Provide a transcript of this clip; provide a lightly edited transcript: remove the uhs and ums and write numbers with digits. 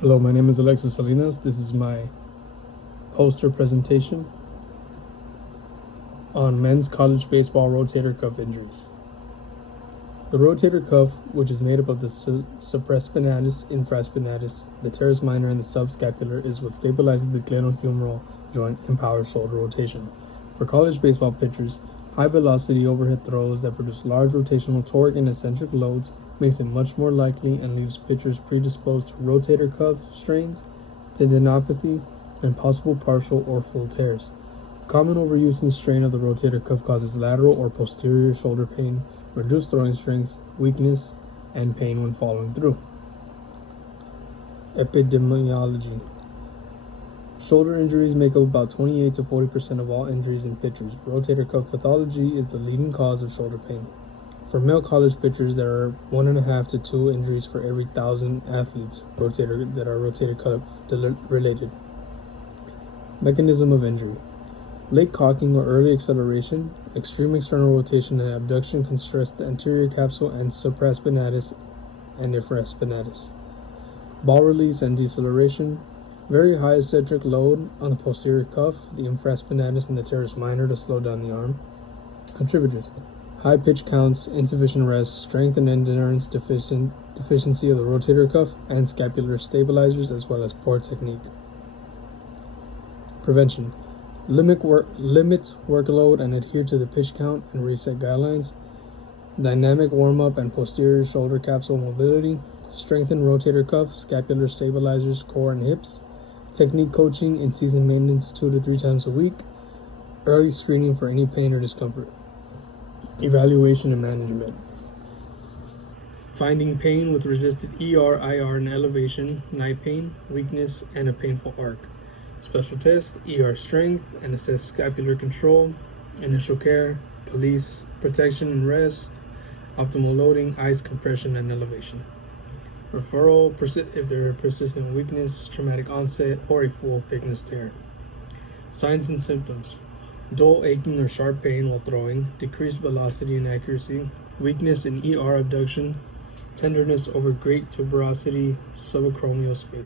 Hello, my name is Alexis Salinas. This is my poster presentation on men's college baseball rotator cuff injuries. The rotator cuff, which is made up of the supraspinatus, infraspinatus, the teres minor, and the subscapular, is what stabilizes the glenohumeral joint and powers shoulder rotation. For college baseball pitchers, high-velocity overhead throws that produce large rotational torque and eccentric loads makes it much more likely and leaves pitchers predisposed to rotator cuff strains, tendinopathy, and possible partial or full tears. Common overuse and strain of the rotator cuff causes lateral or posterior shoulder pain, reduced throwing strength, weakness, and pain when following through. Epidemiology. Shoulder injuries make up about 28 to 40% of all injuries in pitchers. Rotator cuff pathology is the leading cause of shoulder pain. For male college pitchers, there are 1.5 to 2 injuries for every 1,000 athletes that are rotator cuff related. Mechanism of injury. Late cocking or early acceleration, extreme external rotation and abduction can stress the anterior capsule and supraspinatus and infraspinatus. Ball release and deceleration. Very high eccentric load on the posterior cuff, the infraspinatus, and the teres minor to slow down the arm. Contributors: high pitch counts, insufficient rest, strength and endurance deficiency of the rotator cuff and scapular stabilizers, as well as poor technique. Prevention: limit workload and adhere to the pitch count and reset guidelines. Dynamic warm-up and posterior shoulder capsule mobility. Strengthen rotator cuff, scapular stabilizers, core, and hips. Technique coaching in season maintenance 2 to 3 times a week. Early screening for any pain or discomfort. Evaluation and management. Finding pain with resisted ER, IR, and elevation, night pain, weakness, and a painful arc. Special tests: ER strength and assess scapular control. Initial care: police, protection and rest, optimal loading, ice compression, and elevation. Referral if there are persistent weakness, traumatic onset, or a full thickness tear. Signs and symptoms: dull aching or sharp pain while throwing, decreased velocity and accuracy, weakness in ER abduction, tenderness over great tuberosity, subacromial space.